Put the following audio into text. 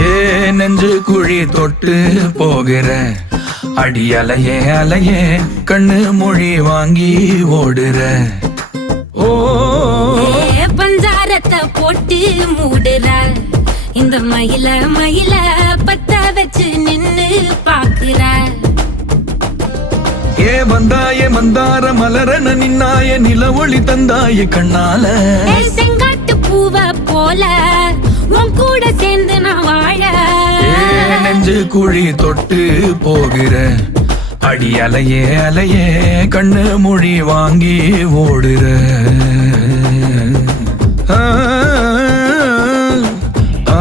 ஏ நெஞ்சு குழி தொட்டு போகிற அடி அலையே அலையே கண்ணு மொழி வாங்கி ஓடுற. ஓ பஞ்சாரத்தை போட்டு மூடுற இந்த மயில மயில பத்த வச்சு நின்னு பாக்குற. ஏ வந்தாய மந்தார மலரன நின்னாய நில ஒளி தந்தாய கண்ணால. செங்காட்டு பூவ போல உன் கூட சேர்ந்து நான் வாழ. நெஞ்சு குழி தொட்டு போகிற அடி அலையே அலையே கண்ணு மொழி வாங்கி ஓடுற. ஆ ஆ